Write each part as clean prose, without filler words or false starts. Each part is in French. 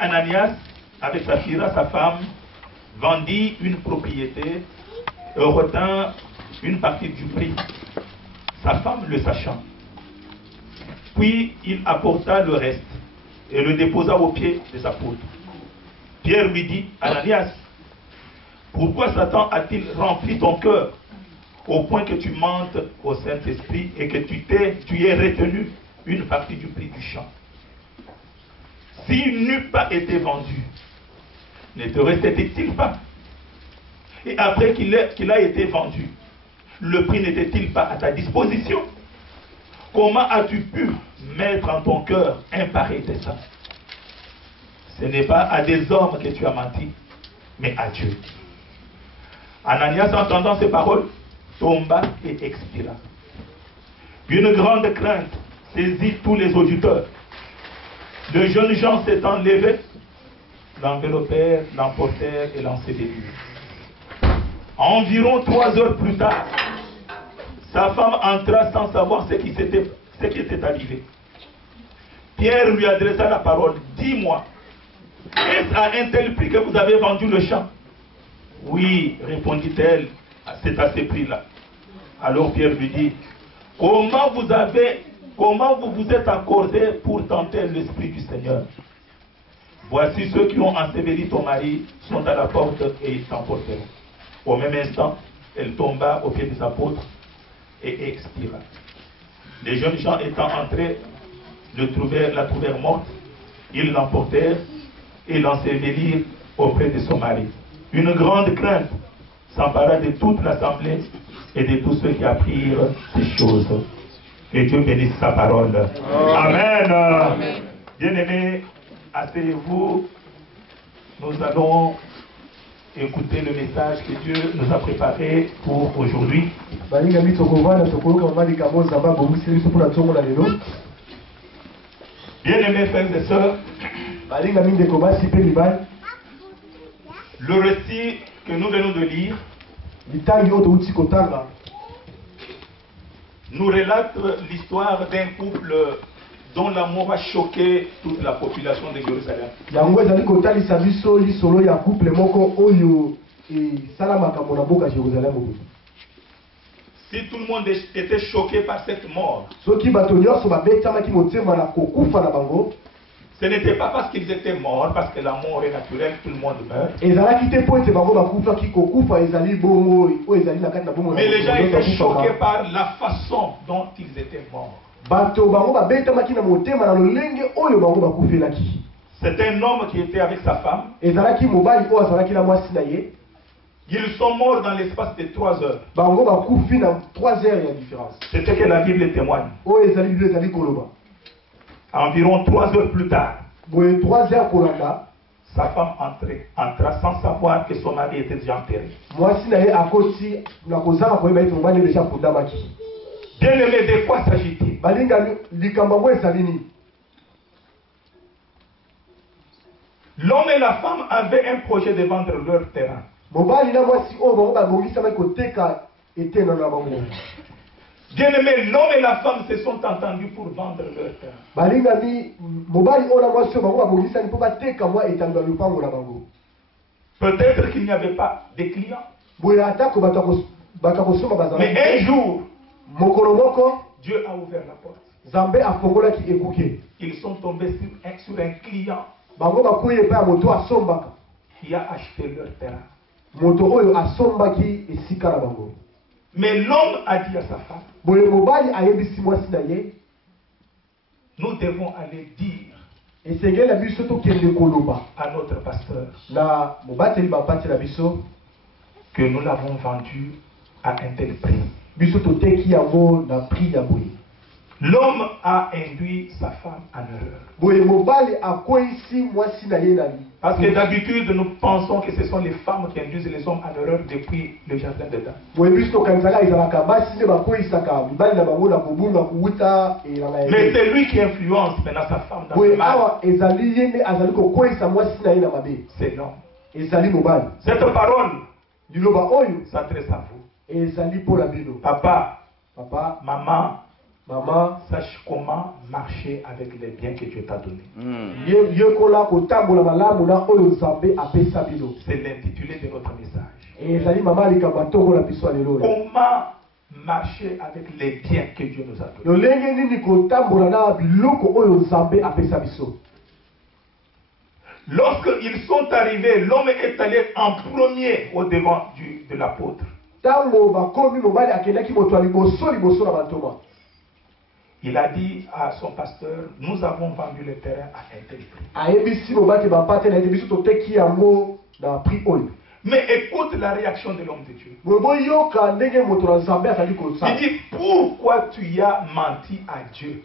Ananias, avec Saphira, sa femme, vendit une propriété et retint une partie du prix, sa femme le sachant. Puis il apporta le reste et le déposa aux pieds des apôtres. Pierre lui dit, Ananias, pourquoi Satan a-t-il rempli ton cœur au point que tu mentes au Saint-Esprit et que tu aies retenu une partie du prix du champ? S'il n'eût pas été vendu, ne te restait-il pas? Et après qu'il a été vendu, le prix n'était-il pas à ta disposition? Comment as-tu pu mettre en ton cœur un pareil dessein? Ce n'est pas à des hommes que tu as menti, mais à Dieu. Ananias, entendant ces paroles, tomba et expira. Une grande crainte saisit tous les auditeurs. De jeunes gens s'étant levés, l'enveloppèrent, l'emportèrent et l'ensevelirent. Environ 3 heures plus tard, sa femme entra sans savoir ce qui était arrivé. Pierre lui adressa la parole. Dis-moi, est-ce à un tel prix que vous avez vendu le champ? Oui, répondit-elle, C'est à ce prix-là. Alors Pierre lui dit, comment vous vous êtes accordé pour tenter l'Esprit du Seigneur? Voici ceux qui ont enseveli ton mari sont à la porte et ils t'emporteront. Au même instant, elle tomba aux pieds des apôtres et expira. Les jeunes gens étant entrés, la trouvèrent morte. Ils l'emportèrent et l'ensevelirent auprès de son mari. Une grande crainte s'empara de toute l'assemblée et de tous ceux qui apprirent ces choses. Que Dieu bénisse sa parole. Amen. Bien-aimés, asseyez-vous. Nous allons écouter le message que Dieu nous a préparé pour aujourd'hui. Bien-aimés frères et sœurs, le récit que nous venons de lire nous relate l'histoire d'un couple dont l'amour a choqué toute la population de Jérusalem. Si tout le monde était choqué par cette mort, ce n'était pas parce qu'ils étaient morts, parce que la mort est naturelle, tout le monde meurt. Mais les gens étaient choqués par la façon dont ils étaient morts. C'est un homme qui était avec sa femme. Ils sont morts dans l'espace de 3 heures. C'est ce que la Bible témoigne. Environ 3 heures plus tard, sa femme entra sans savoir que son mari était déjà enterré. Bien aimé, de quoi s'agit-il? L'homme et la femme avaient un projet de vendre leur terrain. Bien aimé, l'homme et la femme se sont entendus pour vendre leur terrain. Peut-être qu'il n'y avait pas de clients. Mais un jour, Dieu a ouvert la porte. Ils sont tombés sur un client qui a acheté leur terrain. Mais l'homme a dit à sa femme, nous devons aller dire à notre pasteur que nous l'avons vendu à un tel prix. L'homme a induit sa femme en erreur. Parce que d'habitude, nous pensons que ce sont les femmes qui induisent les hommes en erreur depuis le jardin d'Éden. Mais c'est lui qui influence maintenant sa femme dans le mal. C'est l'homme. Cette parole s'adresse à vous. Papa, maman, sache comment marcher avec les biens que Dieu t'a donnés. C'est l'intitulé de notre message. Comment marcher avec les biens que Dieu nous a donnés. Lorsqu'ils sont arrivés, l'homme est allé en premier au devant de l'apôtre. Il a dit à son pasteur, nous avons vendu le terrain à un tel prix. Mais écoute la réaction de l'homme de Dieu. Il dit, pourquoi tu as menti à Dieu?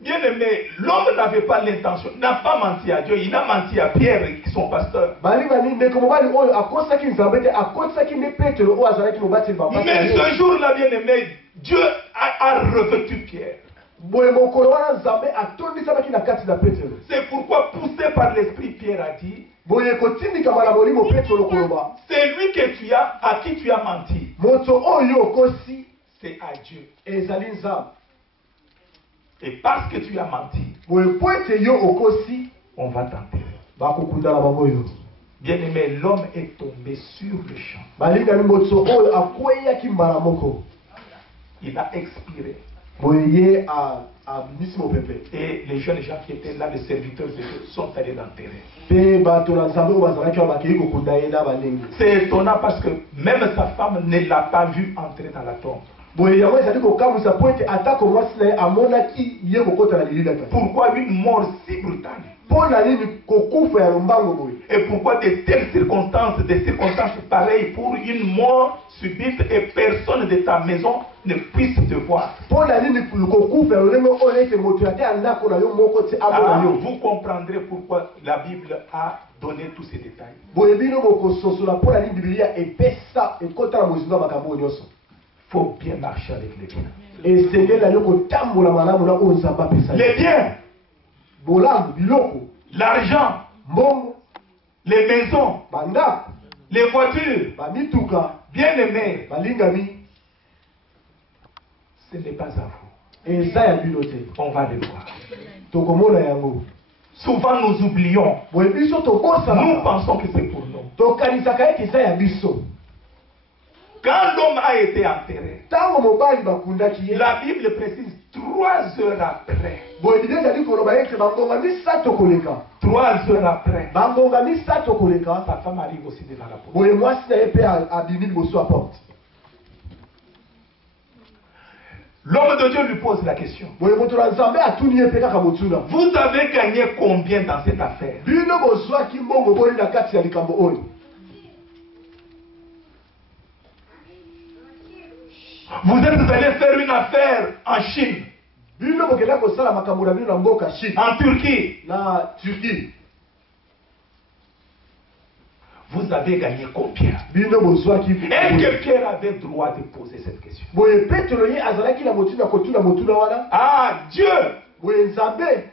Bien aimé, l'homme n'avait pas l'intention, n'a pas menti à Dieu, il a menti à Pierre, son pasteur. Mais ce jour-là, bien aimé, Dieu a revêtu Pierre. C'est pourquoi, poussé par l'esprit, Pierre a dit, c'est lui à qui tu as menti. C'est à Dieu. Et parce que tu as menti, on va t'enterrer. Bien-aimé, l'homme est tombé sur le champ. Il a expiré. Et les jeunes gens qui étaient là, les serviteurs de Dieu, sont allés l'enterrer. C'est étonnant parce que même sa femme ne l'a pas vu entrer dans la tombe. Pourquoi une mort si brutale? Et pourquoi de telles circonstances, des circonstances pareilles pour une mort subite et personne de ta maison ne puisse te voir? Vous comprendrez pourquoi la Bible a donné tous ces détails. Il faut bien marcher avec les biens. Les biens, l'argent, les maisons, les voitures, bien aimés, ce n'est pas à vous. On va le voir. Souvent nous oublions. Nous pensons que c'est pour nous. Quand l'homme a été enterré, la Bible précise 3 heures après. 3 heures après, sa femme arrive aussi devant la porte. L'homme de Dieu lui pose la question. Vous avez gagné combien dans cette affaire? Vous êtes allé faire une affaire en Chine, en Turquie. Vous avez gagné combien? Est-ce que Pierre avait droit de poser cette question? Ah, Dieu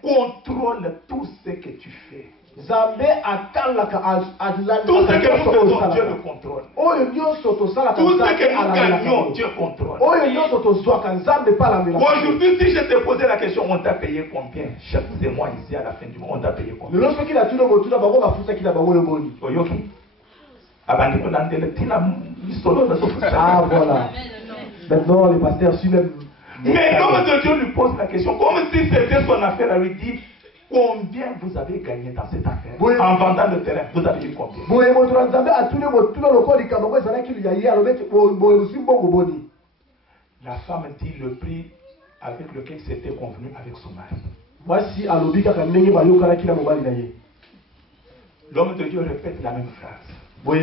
contrôle tout ce que tu fais. Tout ce que nous faisons, Dieu le contrôle. Tout ce que nous gagnons, Dieu contrôle. Aujourd'hui, si je te posais la question, on t'a payé combien? Chaque mois ici à la fin du mois, on t'a payé combien? Ah voilà. Maintenant, les pasteurs suivent même. Mais l'homme de Dieu lui pose la question, comme si c'était son affaire, elle lui dit, combien vous avez gagné dans cette affaire? En vendant le terrain, vous avez eu combien? La femme dit le prix avec lequel c'était convenu avec son mari. L'homme de Dieu répète la même phrase. Pourquoi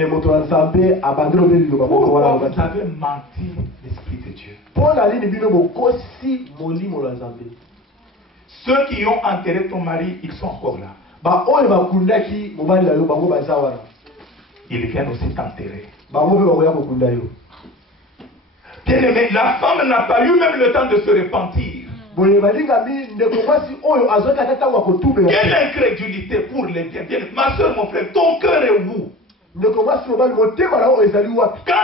vous avez menti l'Esprit de Dieu? Ceux qui ont enterré ton mari, ils sont encore là. Ils viennent aussi t'enterrer. Bien aimé, la femme n'a pas eu même le temps de se repentir. Quelle incrédulité pour les biens. Ma soeur, mon frère, ton cœur est où? Quand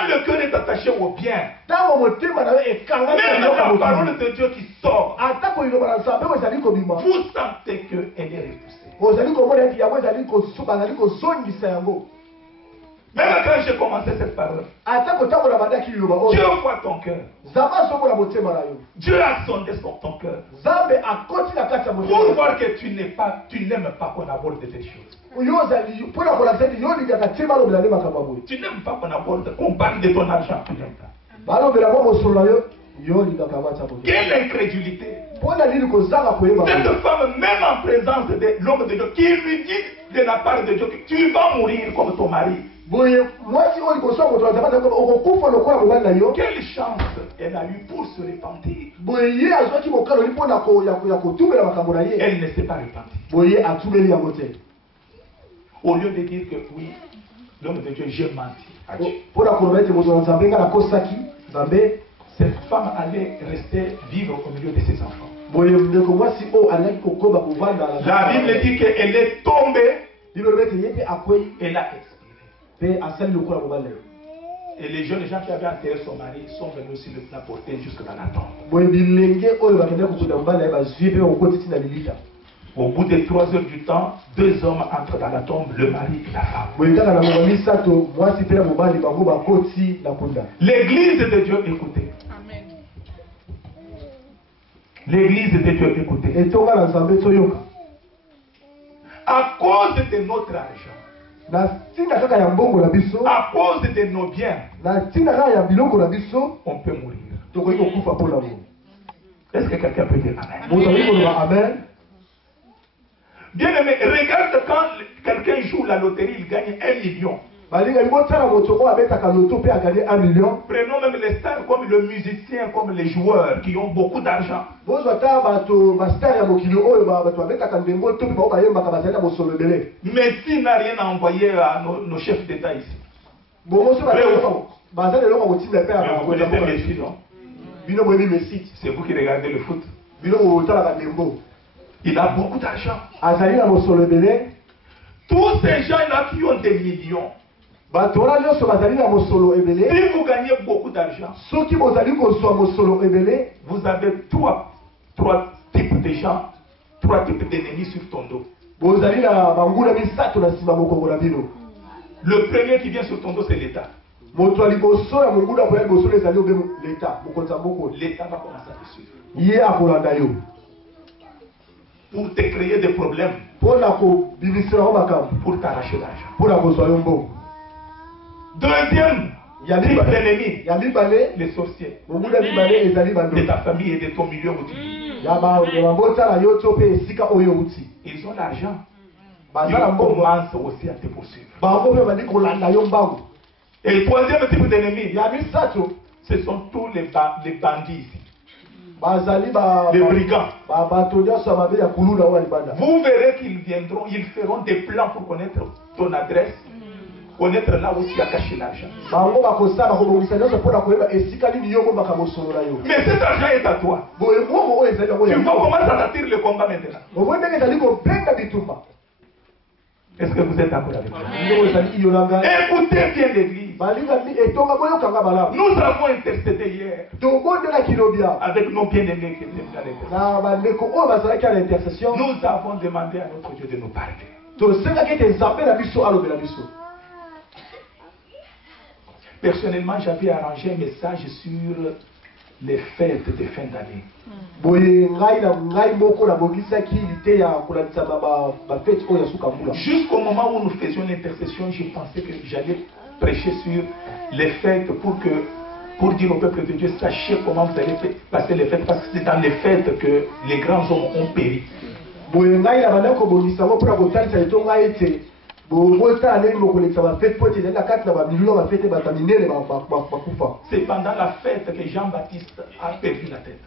le cœur est attaché au bien, même la parole de Dieu qui sort, vous sentez qu'elle est repoussée. Même quand j'ai commencé cette parole, Dieu voit ton cœur. Dieu a sondé ton cœur pour voir que tu n'aimes pas qu'on aborde des choses. Tu n'aimes pas qu'on aborde, qu'on parle de ton argent tout le temps. Quelle incrédulité! Cette femme, même en présence de l'homme de Dieu, qui lui dit de la part de Dieu que tu vas mourir comme ton mari. Quelle chance elle a eu pour se repentir. Elle ne s'est pas repentie. Au lieu de dire que oui, l'homme de Dieu, j'ai menti à Dieu. Cette femme allait rester vivre au milieu de ses enfants. La Bible dit qu'elle est tombée. Elle a expiré. Et les jeunes gens qui avaient enterré son mari sont venus aussi la porter jusque dans la tombe. Au bout de 3 heures du temps, 2 hommes entrent dans la tombe, le mari et la femme. L'église de Dieu, écoutez. L'église de Dieu, écoutez. À cause de notre argent, à cause de nos biens, on peut mourir. Est-ce que quelqu'un peut dire Amen? Bien aimé, regarde quand quelqu'un joue la loterie, il gagne 1 million. Prenons même les stars comme le musicien, comme les joueurs qui ont beaucoup d'argent. Messi n'a rien à envoyer à nos chefs d'État ici. Mais vous connaissez Messi, non? C'est vous qui regardez le foot. Il a beaucoup d'argent. Tous ces gens-là qui ont des millions, si vous gagnez beaucoup d'argent, vous avez trois types de gens, 3 types d'ennemis sur ton dos. Le premier qui vient sur ton dos, c'est l'État. L'État va commencer à te suivre. Pour te créer des problèmes, pour t'arracher l'argent. Deuxième type d'ennemi, les sorciers de ta famille et de ton milieu où tu vis. Ils ont l'argent. Ils commencent aussi à te poursuivre. Et le troisième type d'ennemi, ce sont tous les bandits ici. Les brigands. Vous verrez qu'ils viendront, ils feront des plans pour connaître ton adresse, connaître là où tu as caché l'argent. Mais cet argent est à toi. Tu vois comment ça t'attire le combat maintenant. Est-ce que vous êtes d'accord avec moi? Écoutez bien l'église. Nous avons intercédé hier avec nos bien-aimés qui étaient à l'intercession. Nous avons demandé à notre Dieu de nous parler. Personnellement, j'avais arrangé un message sur les fêtes de fin d'année. Jusqu'au moment où nous faisions l'intercession, je pensais que j'allais prêcher sur les fêtes pour dire au peuple de Dieu, sachez comment vous allez passer les fêtes, parce que c'est dans les fêtes que les grands hommes ont péri. C'est pendant la fête que Jean-Baptiste a perdu la tête.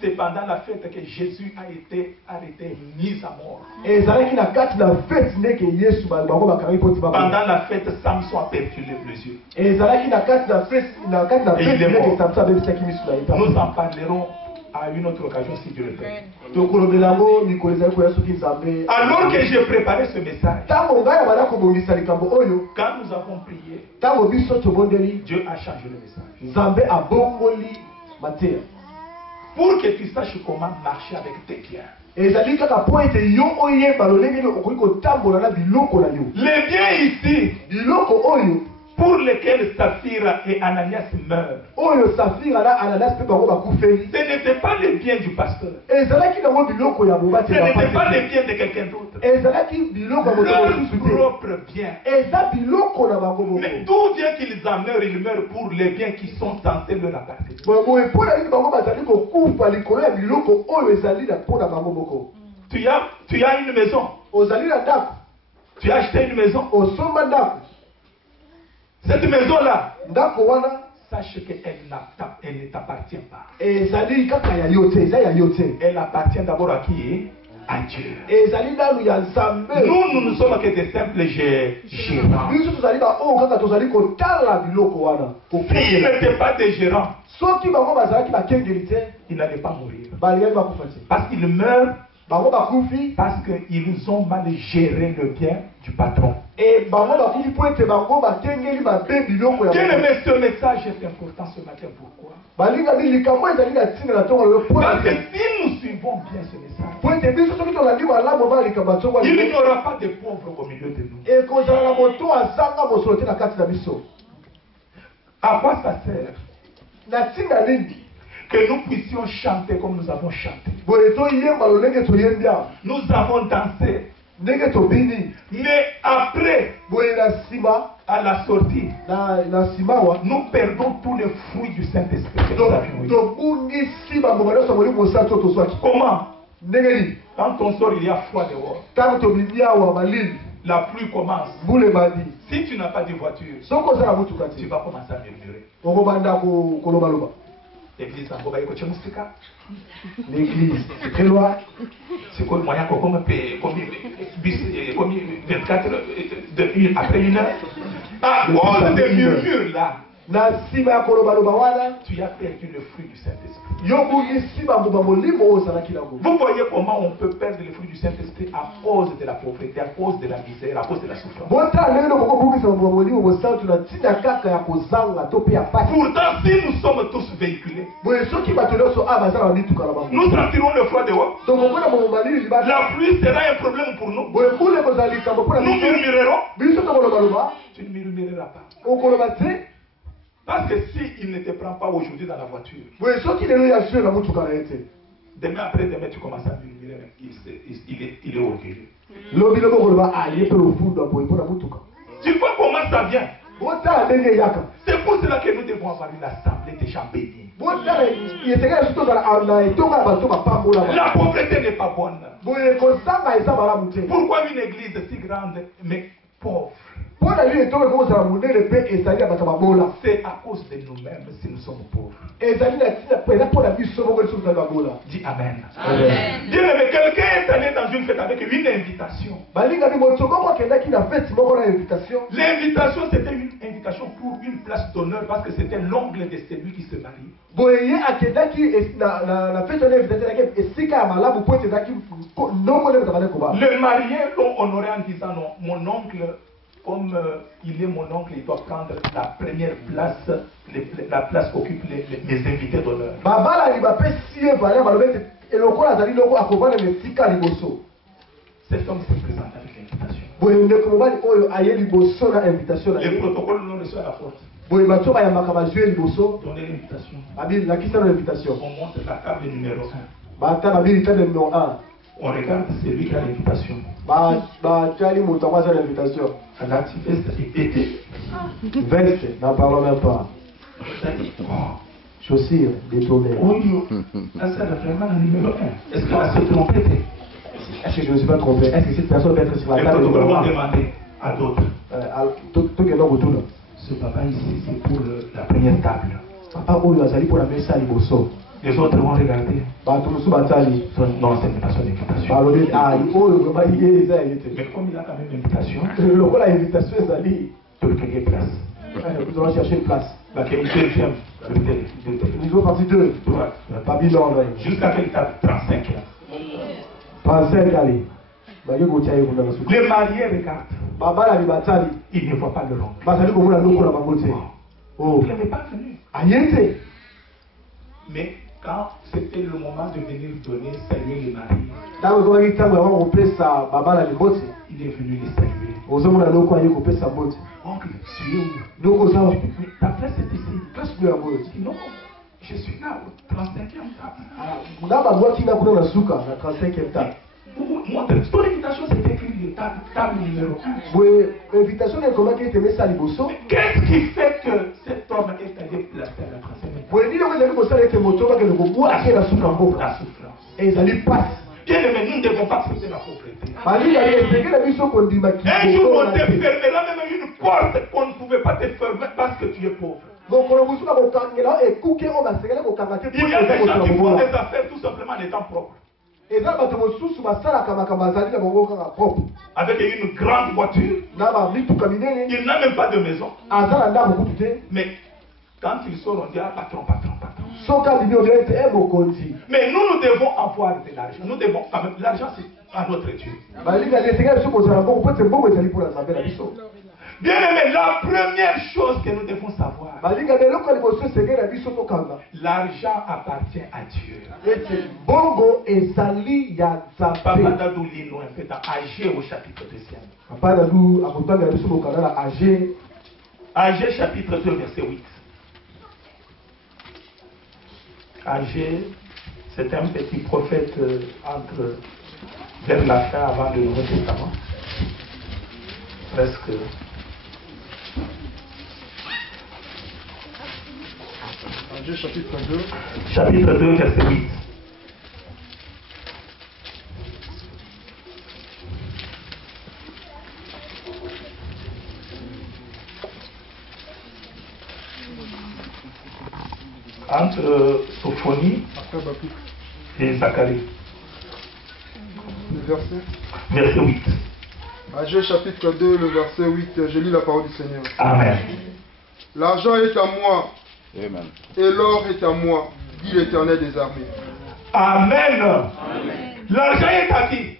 C'est pendant la fête que Jésus a été arrêté, mis à mort. Pendant la fête, Samson a perdu les yeux. Et il est mort. Nous en parlerons à une autre occasion si Dieu le fait. Alors que j'ai préparé ce message, quand nous avons prié, Dieu a changé le message. Pour que tu saches comment marcher avec tes biens. Les biens ici, pour lesquels Saphira et Ananias meurent, ce n'était pas les biens du pasteur. Ce n'était pas les biens de quelqu'un d'autre. Leurs propres biens. Mais d'où vient qu'ils en meurent? Ils meurent pour les biens qui sont censés leur appartenir. Tu as une maison. Tu as acheté une maison. Cette maison-là, sache qu'elle ne t'appartient pas. Elle appartient d'abord à qui? À Dieu. Nous ne sommes que des simples gérants. S'il n'était pas des gérants, il n'allait pas mourir. Parce qu'il meurt parce qu'ils ont mal géré le bien du patron. Bien aimé, ce message est important ce matin. Pourquoi? Parce que si nous suivons bien ce message, il n'y aura pas de pauvres au milieu de nous. À quoi ça sert que nous puissions chanter comme nous avons chanté? Nous avons dansé. Mais après, à la sortie, nous perdons tous les fruits du Saint-Esprit. Comment? Quand on sort, il y a froid dehors. La pluie commence. Si tu n'as pas de voiture, tu vas commencer à murmurer. L'église, c'est très loin. C'est quoi le moyen qu'on comme 24 après une heure? Ah, oh, des murmures là. Tu as perdu le fruit du Saint-Esprit. Vous voyez comment on peut perdre le fruit du Saint-Esprit à cause de la pauvreté, à cause de la misère, à cause de la souffrance. Pourtant, si nous sommes tous véhiculés, nous sentirons le froid dehors. La pluie sera un problème pour nous. Nous murmurerons. Tu ne murmureras pas. Parce que s'il ne te prend pas aujourd'hui dans la voiture, demain après-demain, tu commences à murmurer, il est orgueilleux. Tu vois comment ça vient? C'est pour cela que nous devons avoir une assemblée des gens bénis. La pauvreté n'est pas bonne. Pourquoi une église si grande mais pauvre? C'est à cause de nous-mêmes si nous sommes pauvres. Dis Amen. Bien aimé, quelqu'un est allé dans une fête avec une invitation. L'invitation, c'était une invitation pour une place d'honneur parce que c'était l'oncle de celui qui se marie. Le marié l'ont honoré en disant non, mon oncle, comme il est mon oncle, il doit prendre la première place, la place qu'occupent mes invités d'honneur. Cet homme se présente avec l'invitation. Le protocole nous reçoit à la porte. Donnez l'invitation. On monte la table numéro 1. On regarde celui qui a l'invitation. Veste, n'en parlons même pas. Chaussures détournées. C'est vraiment le numéro 1. Est-ce qu'elle va se tromper? Est-ce que je ne me suis pas trompé? Est-ce que cette personne peut être sur la table numéro 1? Demander à d'autres. Ce papa ici, c'est pour la première table. Papa, pour la messe à Liboso. Les autres vont regarder. Non, ce n'est pas son invitation. Mais comme il a quand même l'invitation, tu peux gagner place. Nous allons chercher une place. Deuxième. Niveau partie 2. Babylone. Jusqu'à quelle table? 35. 35, allez. Les mariés regardent. Ils ne voient pas le long. Il n'est pas venu. Mais quand c'était le moment de venir donner, saluer les mariés, il est venu les saluer. Oncle, tu es où? Ta place est ici. Non, je suis là, au 35e table. Montre, ton invitation c'est écrit table numéro 1. Qu'est-ce qui fait que cet homme est allé placer à la 35e? La souffrance. Bien aimé, nous ne devons pas accepter la pauvreté. Un jour, on te fermera même une porte qu'on ne pouvait pas te fermer parce que tu es pauvre. Il y a des gens qui font des affaires tout simplement en étant propres. Avec une grande voiture, il n'a même pas de maison. Mais quand il sort, on dit ah, patron. Mais nous devons avoir de l'argent. Nous devons quand même, l'argent c'est à notre Dieu. Bien aimé, la première chose que nous devons savoir, L'argent appartient à Dieu. Papa Dadou lit nous un peu dans Agé au chapitre 2. Agé chapitre 2 verset 8. Agé, c'est un petit prophète vers la fin avant le Nouveau Testament. Presque. Agé chapitre 2. Chapitre 2 verset 8. Entre Sophonie et Zacharie. Le verset. Verset 8. Agé chapitre 2, le verset 8, je lis la parole du Seigneur. Amen. L'argent est à moi. Amen. Et l'or est à moi, dit l'Éternel des armées. Amen. L'argent est à qui?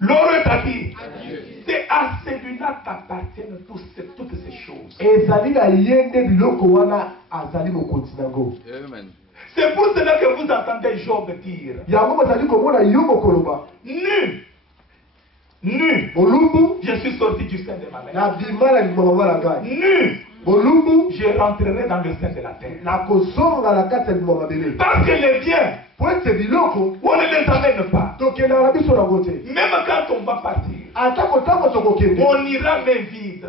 L'or est à qui? C'est à celui-là qu'appartiennent toutes ces choses. Amen. C'est pour cela que vous entendez Job dire nu, je suis sorti du sein de ma mère. Nu, je rentrerai dans le sein de la terre. Parce que les biens, on ne les amène pas. Même quand on va partir, on ira main vide.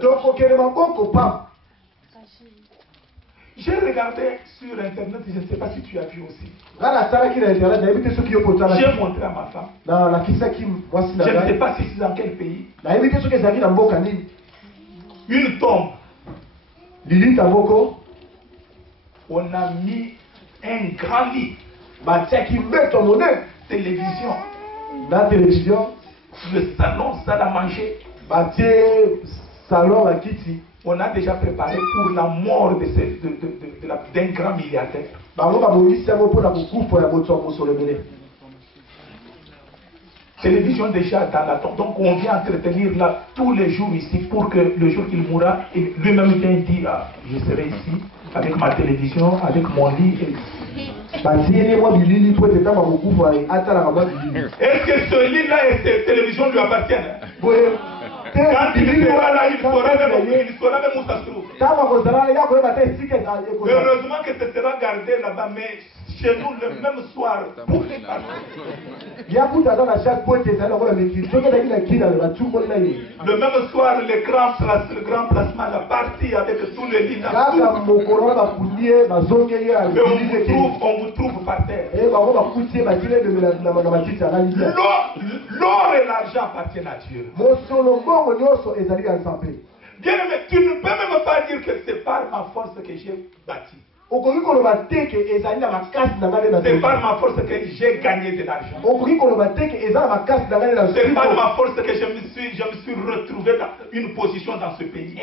J'ai regardé sur internet, je ne sais pas si tu as vu aussi. J'ai montré à ma femme. Je ne sais pas si c'est dans quel pays. Une tombe. On a mis un grand lit. Télévision. Le salon, salle à manger. On a déjà préparé pour la mort d'un grand milliardaire. Télévision déjà dans la tombe. Donc on vient entretenir là tous les jours ici pour que le jour qu'il mourra, lui-même vient dire ah, je serai ici avec ma télévision, avec mon lit. Est-ce que ce lit-là et cette télévision lui appartiennent? Quand il sera là, il saura même où ça se trouve. Heureusement que ce sera gardé là-bas, mais chez nous, le même soir, pour les parents. Le même soir, le grand placement, la partie avec tous les lits. On vous trouve par terre. L'or et l'argent appartiennent à Dieu. Bien aimé, tu ne peux même pas dire que c'est par ma force que j'ai bâti. C'est par ma force que j'ai gagné de l'argent. C'est par ma force que je me suis retrouvé dans une position dans ce pays.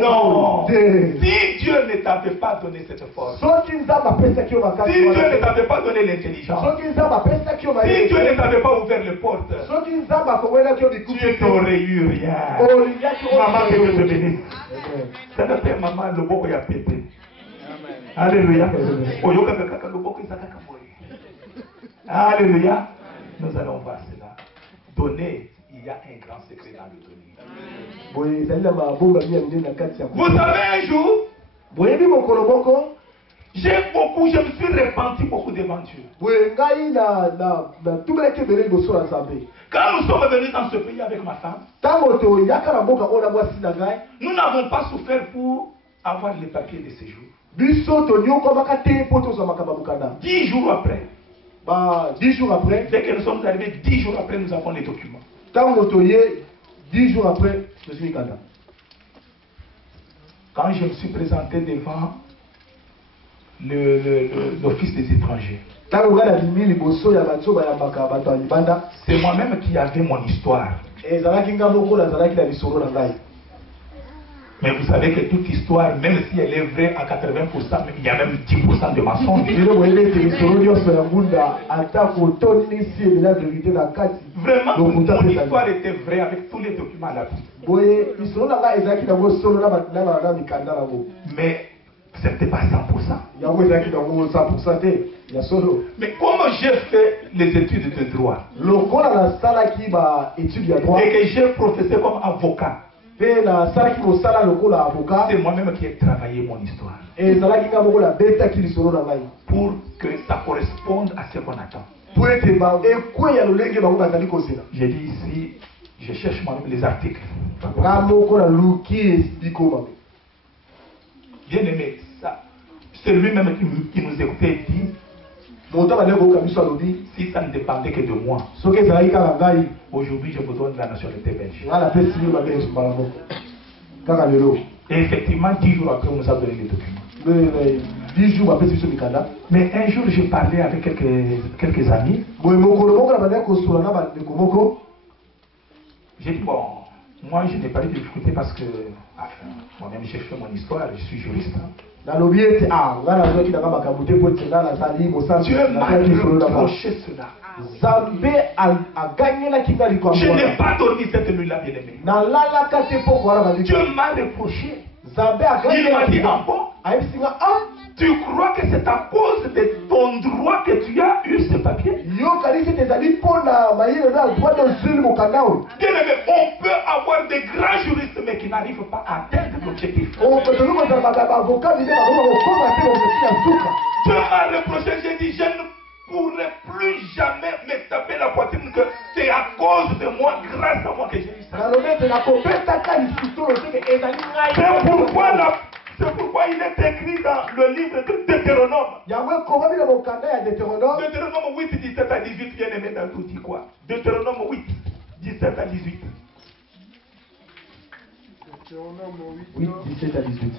Non. Si Dieu ne t'avait pas donné cette force, si Dieu ne t'avait pas donné l'intelligence, si Dieu ne t'avait pas ouvert les portes, tu n'aurais eu rien. Maman, que Dieu te bénisse. C'est notre maman, le beau a pété. Alléluia. Alléluia. Nous allons voir cela. Donner, il y a un grand secret dans le donner. Vous savez, un jour, je me suis repenti beaucoup devant Dieu. Quand nous sommes venus dans ce pays avec ma femme, nous n'avons pas souffert pour avoir les papiers de séjour. 10 jours après, dès que nous sommes arrivés, 10 jours après, nous avons les documents. 10 jours après, je suis Canada. Quand je me suis présenté devant l'office des étrangers, c'est moi-même qui avais mon histoire. Mais vous savez que toute histoire, même si elle est vraie à 80%, il y a même 10% de mensonges. Vraiment, mon histoire était vraie avec tous les documents à l'appui. Mais ce n'était pas 100%. Mais comment j'ai fait les études de droit et que j'ai professé comme avocat, c'est moi-même qui ai travaillé mon histoire pour que ça corresponde à ce qu'on attend. J'ai dit ici, je cherche moi-même les articles. Bien aimé, ça, c'est lui-même qui nous écoutait dit, si ça ne dépendait que de moi, aujourd'hui je vous donne la nationalité belge. Et effectivement, 10 jours après, on nous a donné les documents. Mais un jour, j'ai parlé avec quelques amis. J'ai dit, bon, moi je n'ai pas eu de difficulté parce que, enfin, moi-même j'ai fait mon histoire, je suis juriste. Dieu m'a reproché cela. Je n'ai pas dormi cette nuit-là, bien aimé. Dieu m'a reproché. Il m'a dit, ah bon? Tu crois que c'est à cause de ton droit que tu as eu ce papier? Bien aimé, on peut avoir des grands juristes mais qui n'arrivent pas à atteindre l'objectif. Dieu m'a reproché, j'ai dit, je ne pourrai plus jamais me taper la poitrine que c'est à cause de moi, grâce à moi que j'ai eu ça. C'est pourquoi il est écrit dans le livre de Deutéronome. Deutéronome 8, 17 à 18, bien aimé dans tout dit quoi? Deutéronome 8, 17 à 18. Deutéronome 8, 17 à 18.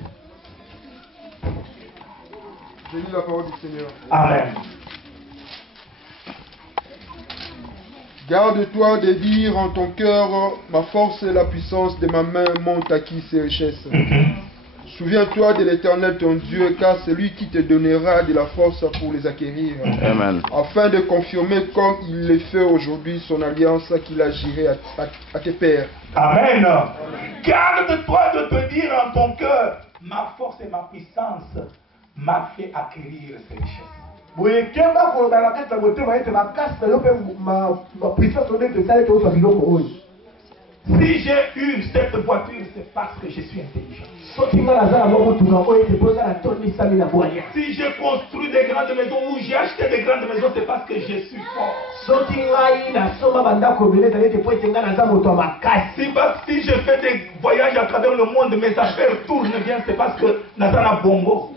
Je lis la parole du Seigneur. Amen. Garde-toi de dire en ton cœur, ma force et la puissance de ma main m'ont acquis ces richesses. Souviens-toi de l'Éternel ton Dieu, car c'est lui qui te donnera de la force pour les acquérir. Amen. Afin de confirmer comme il le fait aujourd'hui son alliance qu'il a jurée à tes pères. Amen. Garde-toi de te dire en ton cœur, ma force et ma puissance m'a fait acquérir ces richesses. Si j'ai eu cette voiture, c'est parce que je suis intelligent. Si j'ai construit des grandes maisons ou j'ai acheté des grandes maisons, c'est parce que je suis fort. Si je fais des voyages à travers le monde, mes affaires tournent bien, c'est parce que Nazana Bongo.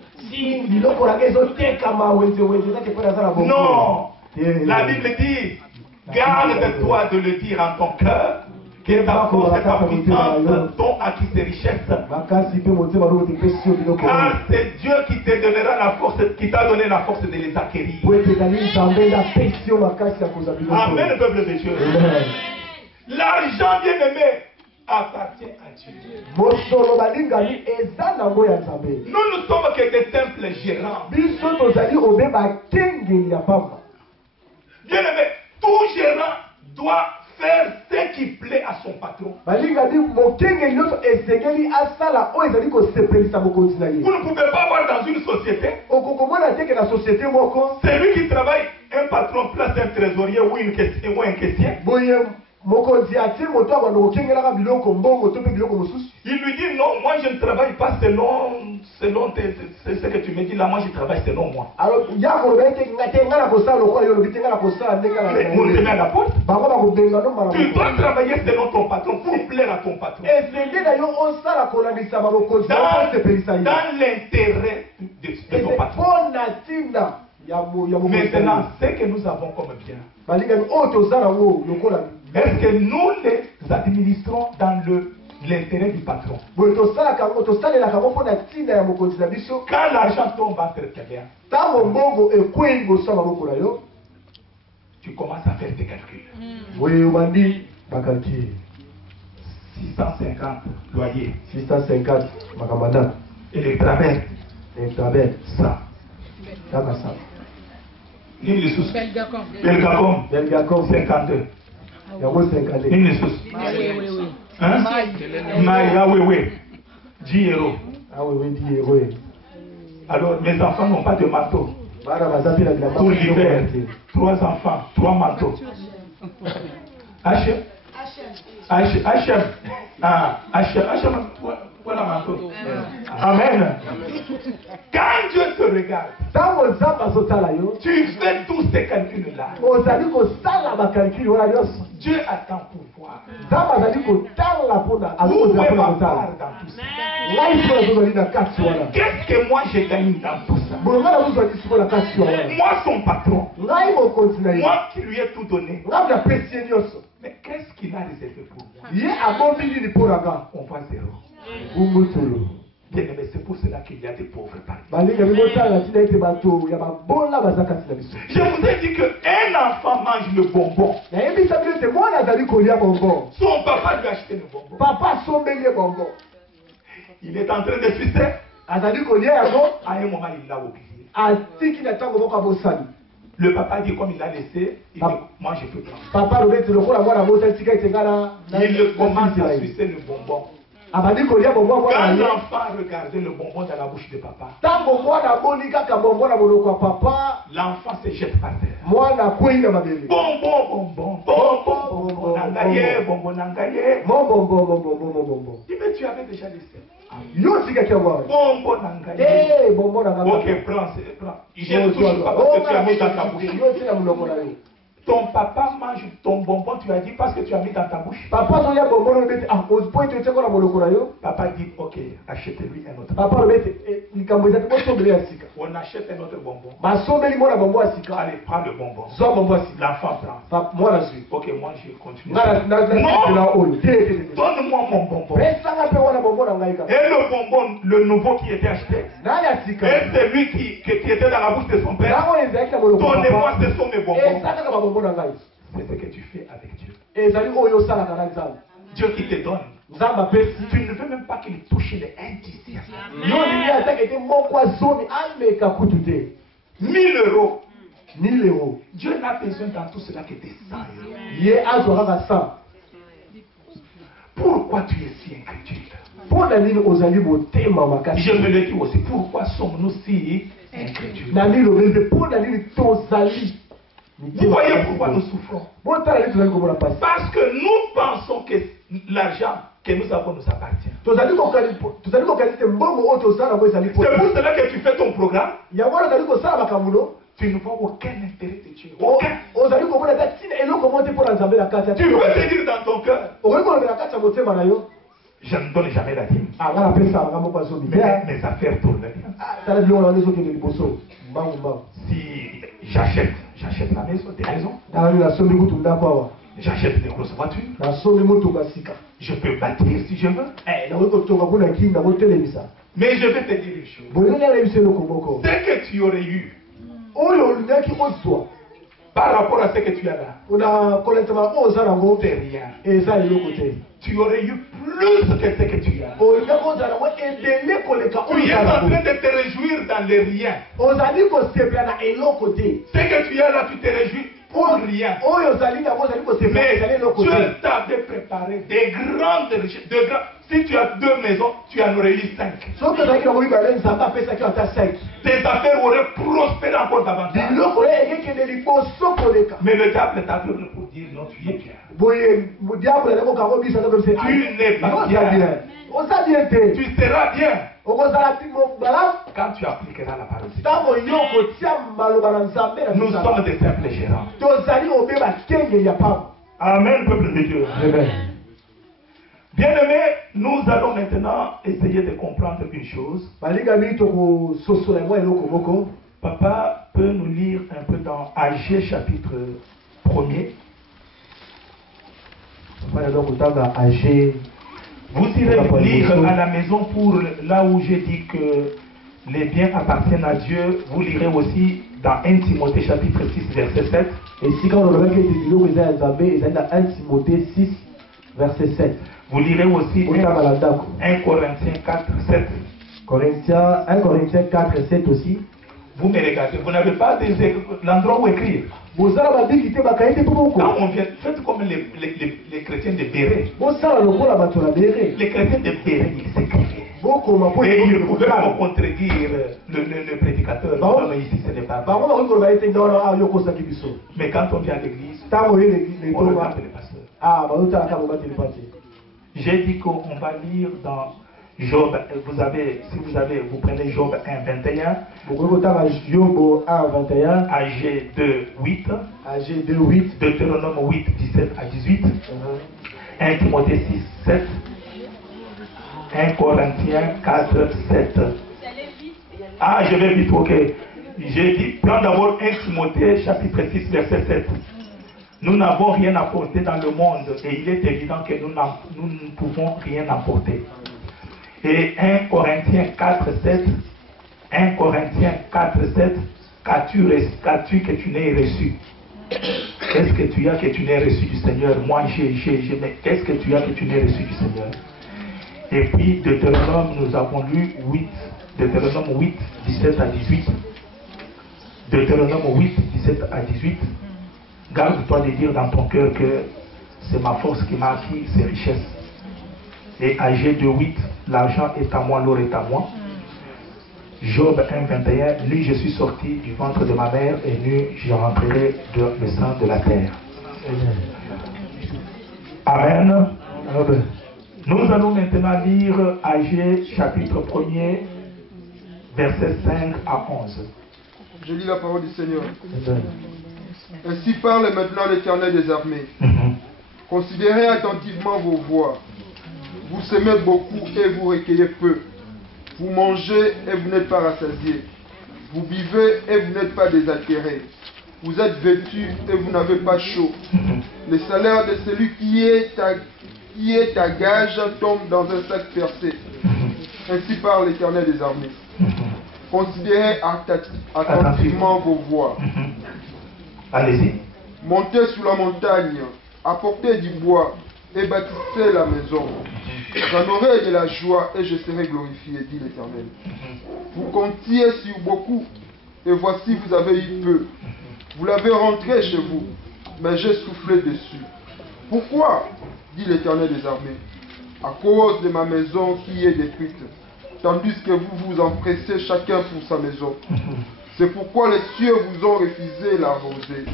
Non, la Bible dit, garde-toi de le dire en ton cœur, que ta force et ta puissance t'ont acquis ces richesses. Car c'est Dieu qui te donnera la force, qui t'a donné la force de les acquérir. Amen, peuple de Dieu. L'argent, bien aimé, appartient à Dieu. Nous ne sommes que des simples gérants. Bien aimé, tout gérant doit faire ce qui plaît à son patron. Vous ne pouvez pas avoir dans une société celui qui travaille, un patron place un trésorier ou un caissier. Il lui dit non, moi je ne travaille pas selon ce que tu me dis là, moi je travaille selon moi. Alors, vous le tenez à la porte. Tu dois travailler selon ton patron pour plaire à ton patron. Dans l'intérêt de ton patron. Maintenant, ce que nous avons comme bien, est-ce que nous les administrons dans l'intérêt du patron? Quand l'argent tombe entre tes mains, tu commences à faire tes calculs. 650 loyers. 650 makamanda. Et les travers, Travers. ça. Kaka ça. Nini les sous. Belgacom. Belgacom, Belgacom 52. Yango 50. Nini les sous. Oui. Hein? Maïa, oui. 10 euros. Ah oui, 10 euros. Alors, mes enfants n'ont pas de marteau. Bana bazapi na bilamba. Pour l'hiver, 3 enfants, 3 manteaux. H. Ah, H. Voilà manteau. Amen. Quand Dieu te regarde, Tango nzamba azotala yo. tu fais tous ces calculs-là. Ozali kosala bakalkuli wana nyonso. Dieu a ton pouvoir. Nzamba azali kotala mpona Où azokozela est mpona ma kotala. part dans tout ça? Ngai mpo nazozali na kati wana. Qu'est-ce que moi j'ai gagné dans tout ça? bolonga nazozwaki siko na kati wana. Moi, son patron. Ngai mokonzi na ye. Moi qui lui ai tout donné. ngai napesi ye nyonso. Mais qu'est-ce qu'il a réservé pour moi? ye abombi nini mpo na nga. On voit zéro. bungutulu. Bien aimé, c'est pour cela qu'il y a des pauvres parmi nous. balinga bimotala ntina ete bato ya babola baza kati na biso. Je vous ai dit qu'un enfant mange le bonbon. nayebisa bino ete mwana azali kolia bonbon. Son papa lui a acheté le bonbon. papa asombeli ye bonbon. Il est en train de sucer. azali kolia yango. À un moment, il l'a oublié. atiki na ntango moko abosani. Le papa dit comme il l'a laissé, il dit, moi je peux prendre. papa alobi ete lokola mwana bosani tika ete nga na. Il commence à sucer le bonbon. abandi kolia bonbon Quand mwana ye. l'enfant regardait le bonbon dans la bouche de papa, ntango mwana aboli kaka bonbon na monoko ya papa. l'enfant se jette par terre. mwana akwei na mabele. Bonbon, nangaye, bonbon, nangaye. Bonbon. Il dit, mais tu avais déjà laissé. yo tikaki yango awa. Bonbon, nangaye. bonbon na nga. Ok, prends. Je ne touche pas parce que tu as mis dans ta bouche. yo tina monoko na yo. Ton papa mange ton bonbon, tu as dit parce que tu as mis dans ta bouche. papa azolia bonbon olobi ete po ete otiako na monoko na yo. Papa dit, ok, achetez-lui un autre. papa alobi ete likambo eza te bosombeli ya sika. On achète un autre bonbon. basombeli mwana bonbon ya sika. Allez, prends le bonbon. zwa bonbon ya sika. L'enfant prend. mwana zwi. Ok, moi je continue. na oyo Donne-moi mon bonbon. pesanga mpe wana bonbon na ngai kaka. Et le bonbon, le nouveau qui était acheté, nani ya sika. et celui qui était dans la bouche de son père, nango ezalaki na monoko ya donnez-moi, papa. ce sont mes bonbons. eza kaka babonbon na ngai. C'est ce que tu fais avec Dieu. ezali oyo osalaka na nzambe. Dieu qui te donne. nzambe apesi. Tu ne veux même pas qu'il touche les 1 dixième. yo olingi ataki ete moko azomi ameka kutu te. 1000 euros. 1000 euros. Dieu n'a besoin dans tout cela que des 100 euros. ye azwa kaka 100. Pourquoi tu es si incrédule? mpo na nini ozali motema makasi. Je me le dis aussi. Pourquoi sommes-nous si incrédules? na nilobeli mpe mpo na nini tozali. Vous voyez pourquoi nous souffrons? botala nini tozali komona pasi. Parce que nous pensons que l'argent que nous avons nous appartient. tozali kokali te mbongo oyo tosala yango ezali C'est pour cela que tu fais ton programme. yango wana ozali kosala makambo no. Tu ne vois aucun intérêt de Dieu. Aucun. ozali komona ata ntina eloko moko te mpo na nzambe na kati. Tu peux te dire dans ton cœur, okoki kolobela kati ya motema na yo. je ne donne jamais la dîme. nga napesa nga moko azomi te. Mes affaires tournent bien. tala biloko na nga ezokende liboso mbangu. Si j'achète la maison, des maisons. nanga nini nasombi kutu ndako awa. J'achète des grosses voitures. nasombi motuka sika. Je peux bâtir si je veux. nakoki kotonga mpona kini nakotelemisa. Mais je vais te dire une chose. bolingi nayebisa eloko moko. Ce que tu aurais eu oyo olingaki ozwa par rapport à ce que tu as là, na kolekema oyo oza nango c'est rien. eza eloko te. Tu aurais eu plus que ce que tu as. olingaki ozala nango ebele koleka Tu oyo es oza en nango. train de te réjouir dans les riens. ozali kosepela na eloko te. Ce que tu as là, tu te réjouis pour rien. oyo ozali nango ozali kosepela Mais ezali eloko Dieu te. t'avait préparé des grandes richesses. Si tu as 2 maisons, tu en aurais eu 5. soki ozalaki nango mibale nzambe apesaki ata 5. Tes affaires auraient prospéré encore davantage. biloko ye ekekende liboso koleka. Mais le diable t'a venu pour dire non, tu es bien. boye diable aleko kango biso ata komse Tu n'es pas bien. oza bien te. Tu seras bien okozala malamu quand tu appliqueras la parole de Dieu. ntango yo kotia maloba na nzambe na Nous misala. sommes des simples gérants. tozali obeba kengeli ya pamba. Amen, peuple de Dieu. Amen. Bien-aimés, nous allons maintenant essayer de comprendre une chose. balinga mingi tokososola yango eloko moko. Papa peut nous lire un peu dans Agé chapitre 1er. papa nalo kotanga age. Vous irez lire à la maison pour là où j'ai dit que les biens appartiennent à Dieu. Vous lirez aussi dans 1 Timothée chapitre 6 verset 7. esika olobaki ete biloko eza ya nzambe ezali na 1 timote 6 verset 7. Vous lirez aussi Otanga la ndako. 1 Corinthiens 4, 7. 1 Corinthiens 4, 7 aussi. Vous me regardez, vous n'avez pas l'endroit où écrire. Quand on vient, faites comme les chrétiens de Béret. Les chrétiens de Béret, ils s'écrivaient. Et ils pouvaient pas contredire le prédicateur. Non, ici, ce n'est pas. Mais quand on vient à l'église, on regarde les pasteurs. J'ai dit qu'on va lire dans Job, vous prenez Job 1, 21, AG 2, 8, Deutéronome 8, 17 à 18, 1 Timothée 6, 7, 1 Corinthiens 4, 7. Ah, je vais vite, ok. J'ai dit, prends d'abord 1 Timothée chapitre 6, verset 7. Nous n'avons rien apporté dans le monde et il est évident que nous ne pouvons rien apporter. Et 1 Corinthiens 4, 7, 1 Corinthiens 4, 7, qu'as-tu que tu n'aies reçu? Qu'est-ce que tu as que tu n'aies reçu du Seigneur? Moi, mais qu'est-ce que tu as que tu n'aies reçu du Seigneur? Et puis, Deutéronome, nous avons lu 8, Deutéronome 8, 17 à 18. Deutéronome 8, 17 à 18. Garde-toi de dire dans ton cœur que c'est ma force qui m'a acquis ces richesses. Et AG 2.8, l'argent est à moi, l'or est à moi. Job 1.21, nu je suis sorti du ventre de ma mère et nu je rentrerai dans le sein de la terre. Amen. Amen. Nous allons maintenant lire AG chapitre 1er, versets 5 à 11. Je lis la parole du Seigneur. Amen. Ainsi parle maintenant l'Éternel des armées. Considérez attentivement vos voies. Vous semez beaucoup et vous recueillez peu. Vous mangez et vous n'êtes pas rassasiés. Vous buvez et vous n'êtes pas désaltérés. Vous êtes vêtus et vous n'avez pas chaud. Le salaire de celui qui est à gage tombe dans un sac percé. Ainsi parle l'Éternel des armées. Considérez attentivement vos voies. Allez-y. Montez sur la montagne, apportez du bois et bâtissez la maison. J'en aurai de la joie et je serai glorifié, dit l'Éternel. Vous comptiez sur beaucoup et voici vous avez eu peu. Vous l'avez rentré chez vous, mais j'ai soufflé dessus. Pourquoi, dit l'Éternel des armées? À cause de ma maison qui est détruite, tandis que vous vous empressez chacun pour sa maison. C'est pourquoi les cieux vous ont refusé la rosée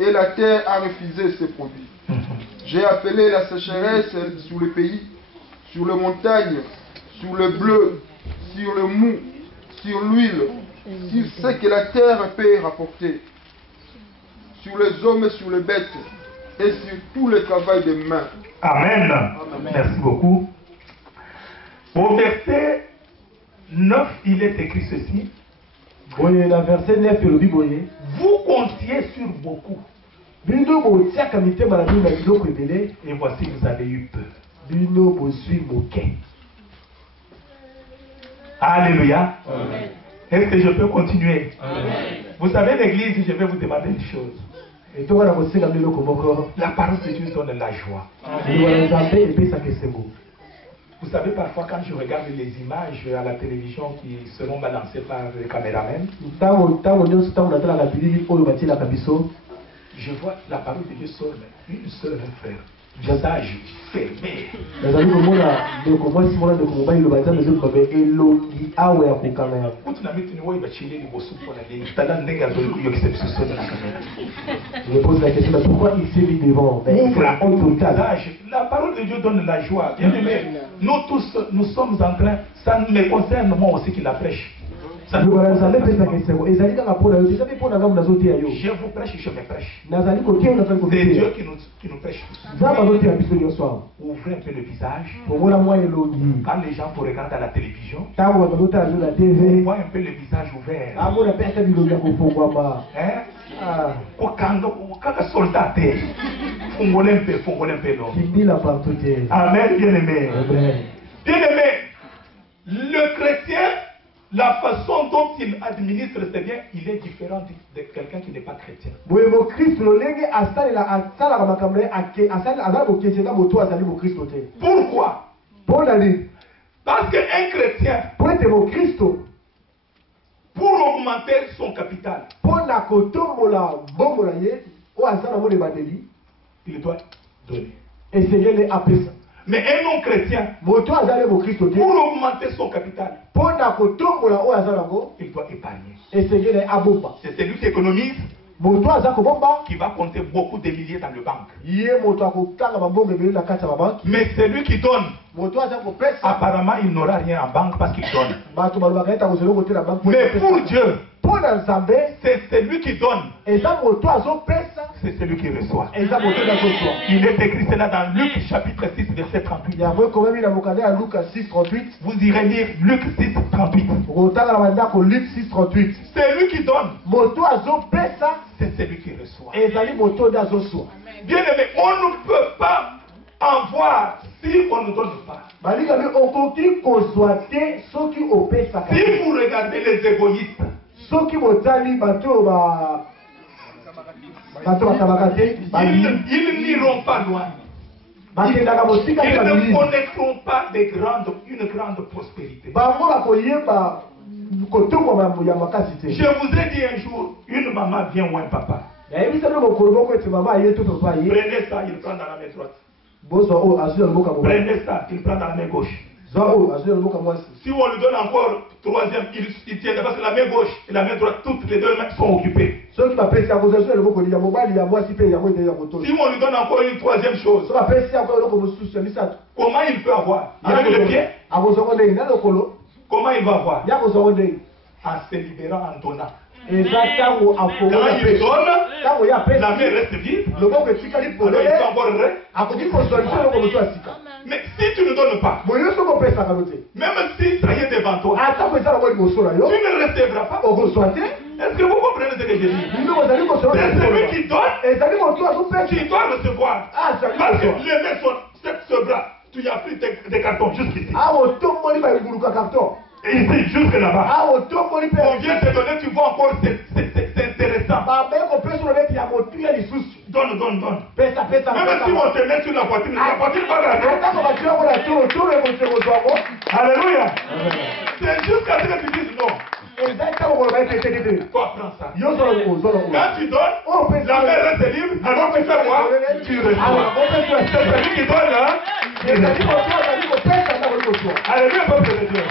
et la terre a refusé ses produits. J'ai appelé la sécheresse sur le pays, sur les montagnes, sur le bleu, sur le mou, sur l'huile, sur ce que la terre peut rapporter, sur les hommes et sur les bêtes, et sur tout le travail des mains. Amen. Amen. Merci beaucoup. Au verset 9, il est écrit ceci. Verset 9, vous comptiez sur beaucoup. Et voici, vous avez eu peu. Alléluia. Est-ce que je peux continuer? Amen. Vous savez, l'église, je vais vous demander une chose. La parole de Dieu donne la joie. Vous savez, parfois, quand je regarde les images à la télévision qui seront balancées par les caméramans, je vois la parole de Dieu seule, une seule, frère. Visage fermé. Je pose la question, pourquoi il s'est mis devant? La parole de Dieu donne la joie. Bien aimé, nous tous, nous sommes en train, ça me concerne moi aussi qui la prêche. Je vous prêche, je me prêche. C'est Dieu qui nous prêche. Ouvrez un peu le visage. Quand les gens vous regardent à la télévision, on voit un peu le visage ouvert. Quand un soldat est, Amen, bien aimé. Bien aimé, le chrétien, la façon dont il administre ses biens, il est différent de quelqu'un qui n'est pas chrétien. Pourquoi? Parce qu'un chrétien, pour augmenter son capital, il doit donner. Mais un non-chrétien, pour augmenter son capital, il doit épargner. C'est celui qui économise qui va compter beaucoup de milliers dans le banque. Mais celui qui donne, apparemment il n'aura rien en banque parce qu'il donne. Mais pour Dieu, c'est celui qui donne, c'est celui qui reçoit. Il est écrit cela dans Luc chapitre 6 verset 38. Vous irez lire Luc 6 38. C'est lui qui donne, c'est celui qui reçoit. Bien aimé, on ne peut pas avoir si on ne donne pas. Si vous regardez les égoïstes, ils n'iront pas loin. Ils ne connaîtront pas une grande prospérité. Je vous ai dit un jour, une maman vient ou un papa. Prenez ça, il prend dans la main droite. Prenez ça, il prend dans la main gauche. Si on lui donne encore troisième, il tient parce que la main gauche et la main droite, toutes les deux mains sont occupées. Si on lui donne encore une troisième chose, comment il peut avoir? Avec le pied? Comment il va avoir? En se libérant, en donnant. Quand il donne, la main reste vide. Alors il peut encore mais si tu ne donnes pas, même si ça y est devant toi, tu ne recevras pas. Est-ce que vous comprenez ce que je dis? C'est celui qui donne, tu dois recevoir. Parce que les mains sont ce bras. Tu y as pris des cartons jusqu'ici. Et ici, jusque là-bas. On vient te donner, tu vois encore, c'est intéressant. Donne. Même si on te met sur la poitrine va rater. Alléluia. C'est jusqu'à ce que tu dises non. Toi, prends ça. Quand tu donnes, la main reste libre, alors que tu fais quoi? Tu reçois. C'est celui qui donne là. Alléluia, peuple de Dieu.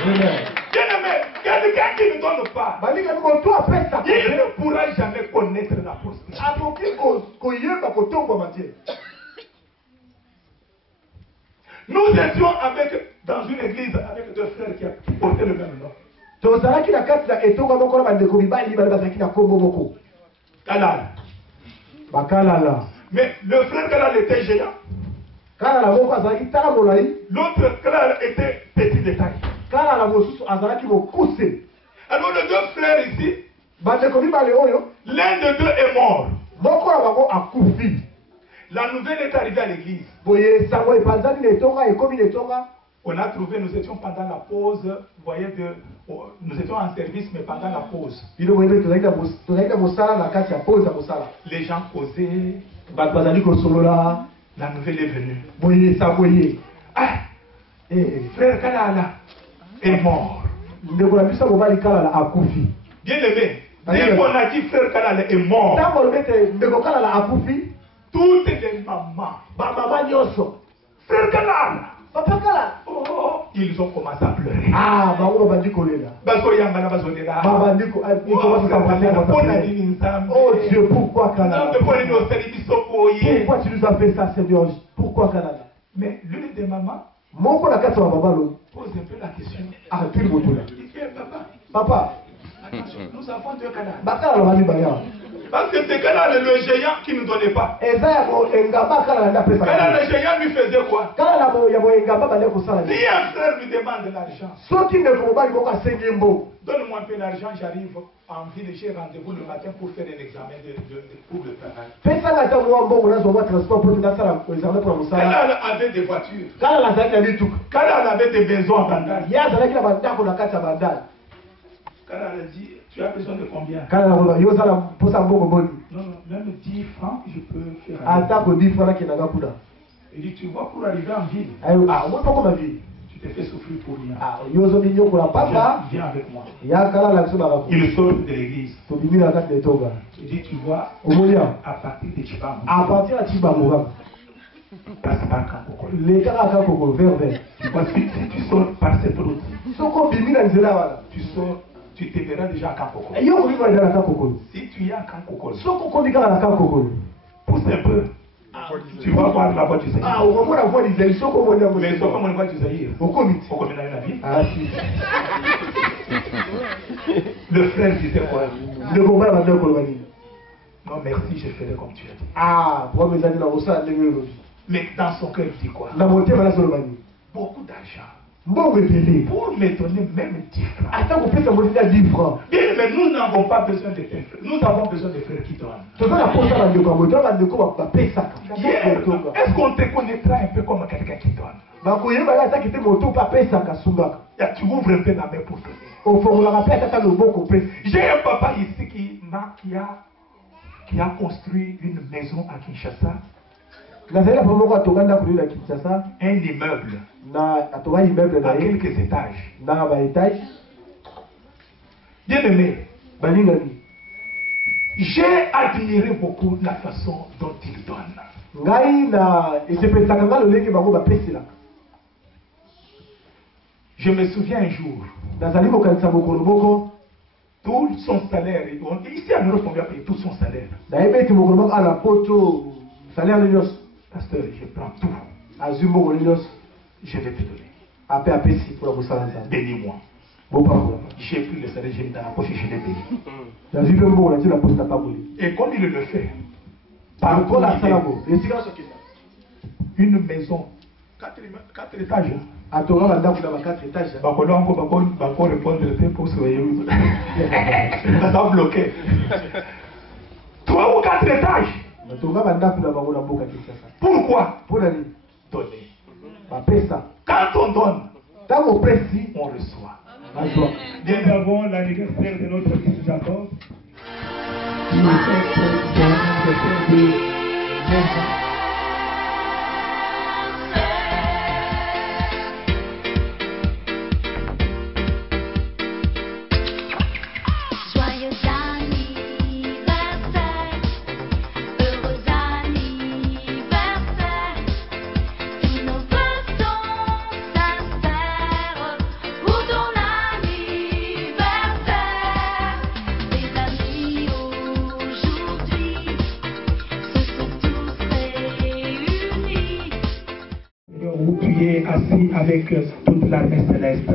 Bien-aimé, quelqu'un qui ne donne pas, il ne pourra jamais connaître la prospérité. Nous étions dans une église avec deux frères qui portaient le même nom. Kalala. Mais le frère Kalala était géant. L'autre Kalala était petit de taille. Alors les deux frères ici, l'un de deux est mort. La nouvelle est arrivée à l'église. On a trouvé, nous étions pendant la pause, vous voyez, nous étions en service, mais pendant la pause. Les gens causaient. La nouvelle est venue. Ah, frère Kalala est mort. Bien aimé, dès qu'on a dit frère Kalala est mort, toutes les mamans, frère Kalala, ils ont commencé à pleurer. Oh Dieu, pourquoi Kalala? Pourquoi tu nous as fait ça, Seigneur? Pourquoi Kalala? Mais l'une des mamans pose un peu la question. Il dit, papa, nous avons deux Kalala. Parce que c'est Kalala le géant qui ne nous donnait pas. Kalala le géant lui faisait quoi? Si un frère lui demande de l'argent, donne-moi un peu d'argent, j'arrive en ville, j'ai rendez-vous le matin pour faire un examen pour le travail. Kalala avait des voitures. Kalala avait des maisons à Bandar. Kala a dit, tu as besoin de combien? Kala na yo sala posa mboko boni. Non, non, même 10 francs, je peux faire. Ata ko 10 francs ki nanga kuna. Il dit, tu vois, pour arriver en ville, Ah, moi pas comme ville. tu t'es fait souffrir pour rien. Ah, yo zo minyo ko la papa. Viens avec moi. Ya kala la so ba. Il sort de l'église. To bimi na kati de toga. Il dit, tu vois, Omolia. à partir de Chibam, À partir de Chibamouga. passe par Kankokol. Les kala Kankokol vers. Tu vois, si tu sors par cette route, Soko bimi na nzela wala. tu sors, tu te verras déjà à Kankokol. Yo ko bimi na Kankokol. Si tu es à Kankokol, Soko ko bika na Kankokol. pousse un peu. Tu vas voir la voix du Seigneur. Ah, on va la voix d'Isaïe. Soko mo nya mo. Mais soko mon voix du Seigneur. Au comité. Au combien la vie? Ah si. Le frère disait quoi? Le combat va dire ko bani. Non, merci, je ferai comme tu as dit. Ah, pour mes amis na osa ndenge. Mais dans son cœur, il dit quoi? Na moté bana so bani. Beaucoup d'argent. Mbongo ebele. Pour me donner même 10 francs. Ata kopesa molinga 10 francs. Bien, mais nous n'avons pas besoin de tes frères. Nous avons besoin de frères qui donnent. Toza na posa ba ndeko ba toza ba ndeko ba pesaka. Est-ce qu'on te connaîtra un peu comme quelqu'un qui donne? Ba koyeba ata kite moto pa pesaka sungaka. Tu ouvres un peu la main pour donner. Ofongolaka pe ata loboko pe. J'ai un papa ici qui a construit une maison à Kinshasa, Nazali pa moko atonga ndako na Kinshasa. un immeuble Na atonga immeuble na à ye. quelques étages. Na ba étage. Bien aimé, Balingani. j'ai admiré beaucoup la façon dont il donne. Ngai na esepesaka nga lolenge bango bapeselaka. Je me souviens un jour, Nazali kokanisa mokolo moko. tout son salaire, ici à Europe, on lui a payé tout son salaire. Nayebi ete mokolo moko ala poto salaire na nyonso. Pasteur, je prends tout, Azwi mbongo nyonso. je vais te donner. Ape apesi mpona kosala nzambe. Bénis-moi. Bopakola. J'ai pris le salaire, j'ai mis dans la poche et je l'ai payé. Nazwi mpe mbongo natie na posi na pamboli. Et comme il le fait, Par par kola asala ngo. Esika nyonso okenda. une maison, 4 étages. Atonga bandako na ba 4 étages. Bakolongo bako répondre te pour soyez ça va bloquer. 3 ou 4 étages. Batonga bandako na bango na mboka Kinshasa. Pourquoi? Mpona nini? Donner. Bapesa. Quand on donne, Ntango opesi on reçoit. bazwa. Nous avons l'anniversaire de notre fils Jacob. Il est de 9 ans. Où tu es assis avec toute l'armée céleste.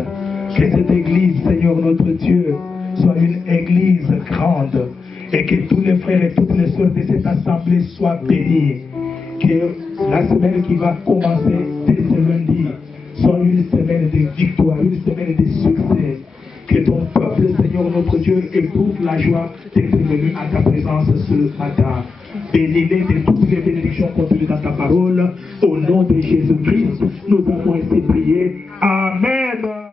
Que cette église, Seigneur notre Dieu, soit une église grande et que tous les frères et toutes les sœurs de cette assemblée soient bénis. Que la semaine qui va commencer dès ce lundi soit une semaine de victoire, une semaine de succès. Que ton peuple, Seigneur notre Dieu, éprouve la joie d'être venu à ta présence ce matin. Bénis-les de toutes les bénédictions contenues dans ta parole. Au nom de Jésus-Christ, nous avons ainsi prié. Amen.